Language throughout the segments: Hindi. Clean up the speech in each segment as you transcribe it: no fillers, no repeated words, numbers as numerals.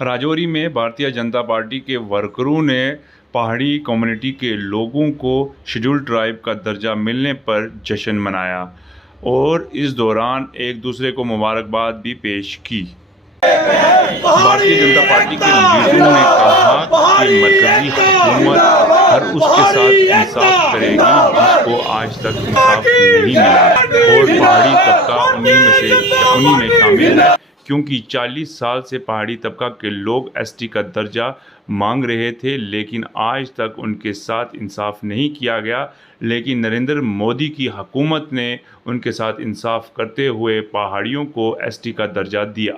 राजौरी में भारतीय जनता पार्टी के वर्करों ने पहाड़ी कम्युनिटी के लोगों को शेड्यूल्ड ट्राइब का दर्जा मिलने पर जश्न मनाया और इस दौरान एक दूसरे को मुबारकबाद भी पेश की। भारतीय जनता पार्टी के लीडरों ने कहा कि मरकजी हुकूमत हर उसके साथ इंसाफ करेगी जिसको आज तक इंसाफ नहीं मिला और पहाड़ी तबका उन्हीं में शामिल है, क्योंकि 40 साल से पहाड़ी तबका के लोग एसटी का दर्जा मांग रहे थे, लेकिन आज तक उनके साथ इंसाफ नहीं किया गया। लेकिन नरेंद्र मोदी की हुकूमत ने उनके साथ इंसाफ करते हुए पहाड़ियों को एसटी का दर्जा दिया।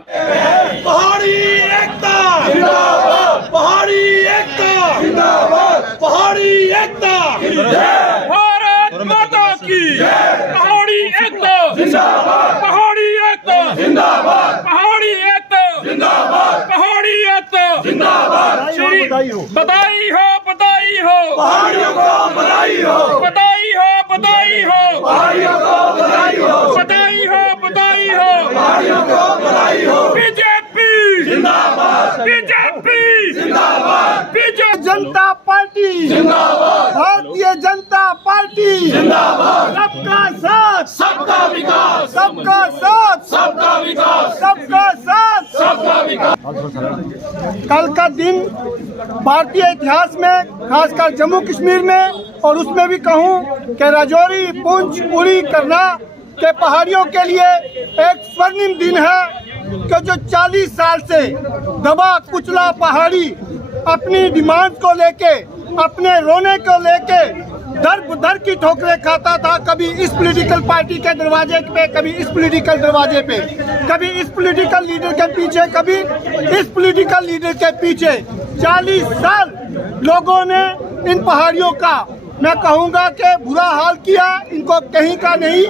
पहाड़ी एकता जिंदाबाद, पहाड़ी एकता जिंदाबाद, पहाड़ी एकता जय भारत माता की जय, पहाड़ी एकता जिंदाबाद, पहाड़ी एकता जिंदाबाद, पहाड़ी एकता जिंदाबाद, पहाड़ी एकता जिंदाबाद। बधाई हो, बधाई हो, पहाड़ियों को बधाई हो, बधाई हो, बधाई हो, पहाड़ियों को बधाई हो, बधाई हो, बधाई हो, पहाड़ियों को बधाई हो। बीजेपी जिंदाबाद, बीजेपी जिंदाबाद, बीजेपी जनता पार्टी जिंदाबाद, भारतीय जनता पार्टी जिंदाबाद। सबका साथ सबका विकास, सबका साथ सबका विकास, सबका साथ सबका विकास। कल का दिन भारतीय इतिहास में, खासकर जम्मू कश्मीर में और उसमें भी कहूँ कि राजौरी, पुंछ, उड़ी, करना के पहाड़ियों के लिए एक स्वर्णिम दिन है कि जो 40 साल से दबा कुचला पहाड़ी अपनी डिमांड को लेके, अपने रोने को लेके दर की ठोकरें खाता था। कभी इस पॉलिटिकल पार्टी के दरवाजे पे, कभी इस पॉलिटिकल दरवाजे पे, कभी इस पॉलिटिकल लीडर के पीछे, कभी इस पॉलिटिकल लीडर के पीछे। 40 साल लोगों ने इन पहाड़ियों का, मैं कहूँगा कि बुरा हाल किया, इनको कहीं का नहीं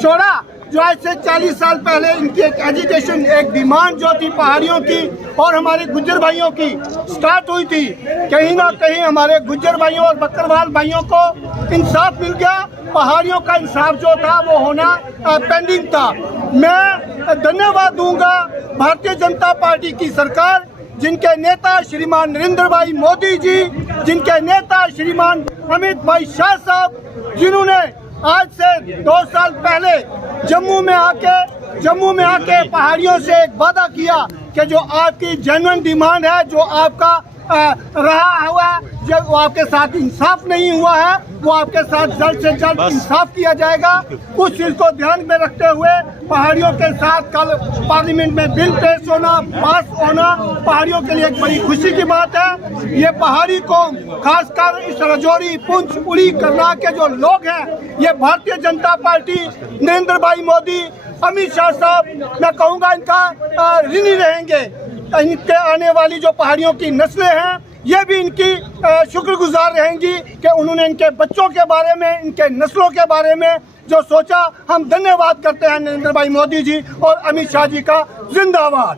छोड़ा। जो आज से 40 साल पहले इनकी एक एजुकेशन, एक डिमांड जो थी पहाड़ियों की और हमारे गुज्जर भाइयों की स्टार्ट हुई थी, कहीं ना कहीं हमारे गुज्जर भाइयों और बकरवाल भाइयों को इंसाफ मिल गया। पहाड़ियों का इंसाफ जो था वो होना पेंडिंग था। मैं धन्यवाद दूंगा भारतीय जनता पार्टी की सरकार, जिनके नेता श्रीमान नरेंद्र भाई मोदी जी, जिनके नेता श्रीमान अमित भाई शाह साहब, जिन्होंने आज से 2 साल पहले जम्मू में आके पहाड़ियों से एक वादा किया कि जो आपकी जेन्युइन डिमांड है, जो आपका रहा हुआ, जब वो आपके साथ इंसाफ नहीं हुआ है, वो आपके साथ जल्द से जल्द इंसाफ किया जाएगा। उस चीज को ध्यान में रखते हुए पहाड़ियों के साथ कल पार्लियामेंट में बिल पेश होना, पास होना पहाड़ियों के लिए एक बड़ी खुशी की बात है। ये पहाड़ी को, खासकर इस राजौरी, पुंछ, उड़ी, करना के जो लोग हैं, ये भारतीय जनता पार्टी, नरेंद्र भाई मोदी, अमित शाह साहब, मैं कहूँगा इनका ऋणी रहेंगे। इनके आने वाली जो पहाड़ियों की नस्लें हैं, ये भी इनकी शुक्रगुजार रहेंगी कि उन्होंने इनके बच्चों के बारे में, इनके नस्लों के बारे में जो सोचा। हम धन्यवाद करते हैं नरेंद्र भाई मोदी जी और अमित शाह जी का। जिंदाबाद।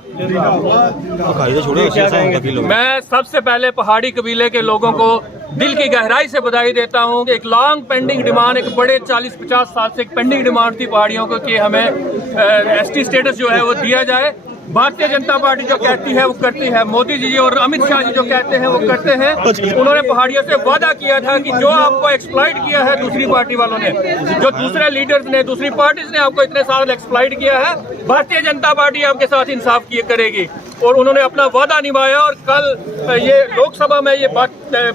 मैं सबसे पहले पहाड़ी कबीले के लोगों को दिल की गहराई से बधाई देता हूं कि एक लॉन्ग पेंडिंग डिमांड, एक बड़े 40-50 साल से एक पेंडिंग डिमांड थी पहाड़ियों को कि हमें एसटी स्टेटस जो है वो दिया जाए। भारतीय जनता पार्टी जो कहती है वो करती है, मोदी जी और अमित शाह जी जो कहते हैं वो करते हैं। उन्होंने पहाड़ियों से वादा किया था कि जो आपको एक्सप्लॉइट किया है दूसरी पार्टी वालों ने, जो दूसरे लीडर्स ने, दूसरी पार्टीज ने आपको इतने साल एक्सप्लॉइट किया है, भारतीय जनता पार्टी आपके साथ इंसाफ किए करेगी। और उन्होंने अपना वादा निभाया और कल ये लोकसभा में ये बात,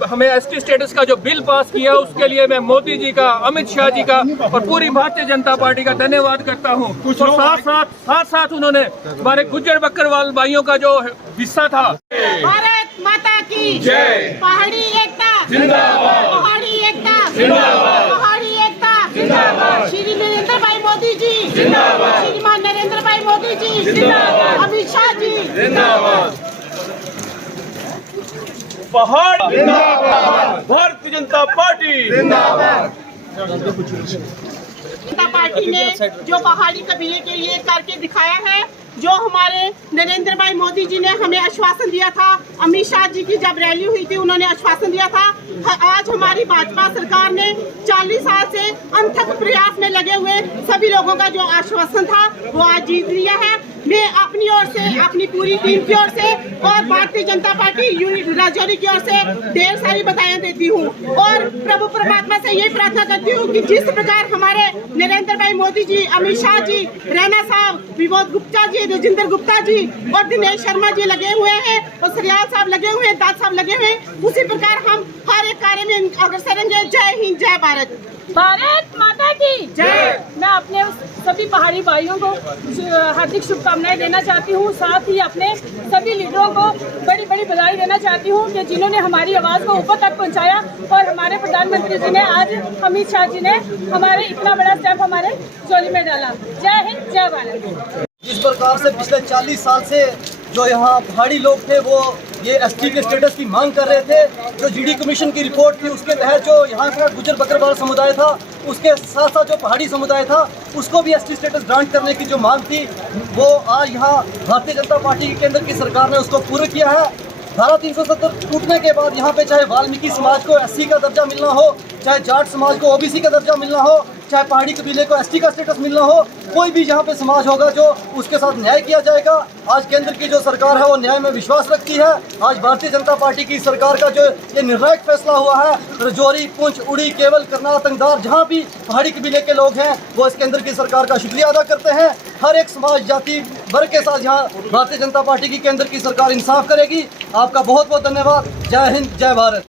हमें एसटी स्टेटस का जो बिल पास किया, उसके लिए मैं मोदी जी का, अमित शाह जी का और पूरी भारतीय जनता पार्टी का धन्यवाद करता हूं। और साथ साथ उन्होंने हमारे गुज्जर बकरवाल भाइयों का जो हिस्सा था। भारत माता की जय, पहाड़ी एकता जिंदाबाद, पहाड़ी एकता जिंदाबाद, पहाड़ी एकता जिंदाबाद। श्री नरेंद्र भाई मोदी जी जिंदाबाद, श्रीमान नरेंद्र भाई मोदी जी जिंदाबाद, अमित शाह जी जिंदाबाद, पहाड़ जिंदाबाद, भारतीय जनता पार्टी जिंदाबाद। जनता पार्टी ने जो पहाड़ी कबीले के लिए करके दिखाया है, जो हमारे नरेंद्र भाई मोदी जी ने हमें आश्वासन दिया था, अमित शाह जी की जब रैली हुई थी उन्होंने आश्वासन दिया था। आज हमारी भाजपा सरकार ने 40 साल से अनथक प्रयास में लगे हुए सभी लोगों का जो आश्वासन था वो आज जीत लिया है। मैं अपनी ओर से, अपनी पूरी टीम की ओर से और भारतीय जनता पार्टी राजौरी की ओर से ढेर सारी बधाइयाँ देती हूँ और प्रभु परमात्मा से यही प्रार्थना करती हूँ कि जिस प्रकार हमारे नरेंद्र भाई मोदी जी, अमित शाह जी, रैना साहब, विनोद गुप्ता जी, राजेंद्र गुप्ता जी और दिनेश शर्मा जी लगे हुए हैं और सरियाल साहब लगे हुए हैं, दाद साहब लगे हुए हैं, उसी प्रकार हम हर एक कार्य में अग्रसर रहेंगे। जय हिंद, जय भारत। भारत माता की जय। मैं अपने सभी पहाड़ी भाइयों को हार्दिक शुभकामनाएं देना चाहती हूँ। साथ ही अपने सभी लीडरों को बड़ी बड़ी बधाई देना चाहती हूँ कि जिन्होंने हमारी आवाज़ को ऊपर तक पहुँचाया और हमारे प्रधानमंत्री जी ने आज अमित शाह जी ने हमारे इतना बड़ा स्टेप हमारे झोली में डाला। जय हिंद, जय भारत। जिस प्रकार से पिछले 40 साल से जो यहाँ पहाड़ी लोग थे वो ये एसटी के स्टेटस की मांग कर रहे थे, जो जीडी कमीशन की रिपोर्ट थी उसके तहत जो यहाँ का गुजर बकरवाल समुदाय था उसके साथ साथ जो पहाड़ी समुदाय था उसको भी एसटी स्टेटस ग्रांट करने की जो मांग थी वो आज यहाँ भारतीय जनता पार्टी के केंद्र की सरकार ने उसको पूरा किया है। धारा 370 टूटने के बाद यहाँ पे चाहे वाल्मीकि समाज को एससी का दर्जा मिलना हो, चाहे जाट समाज को ओबीसी का दर्जा मिलना हो, चाहे पहाड़ी कबीले को एसटी का स्टेटस मिलना हो, कोई भी यहाँ पे समाज होगा जो उसके साथ न्याय किया जाएगा। आज केंद्र की जो सरकार है वो न्याय में विश्वास रखती है। आज भारतीय जनता पार्टी की सरकार का जो ये निर्णायक फैसला हुआ है, राजौरी, पुंछ, उड़ी, केवल, करनाल, तंगधार जहाँ भी पहाड़ी कबीले के लोग हैं वो इस केंद्र की सरकार का शुक्रिया अदा करते हैं। हर एक समाज, जाति, वर्ग के साथ यहाँ भारतीय जनता पार्टी की केंद्र की सरकार इंसाफ करेगी। आपका बहुत बहुत धन्यवाद। जय हिंद, जय भारत।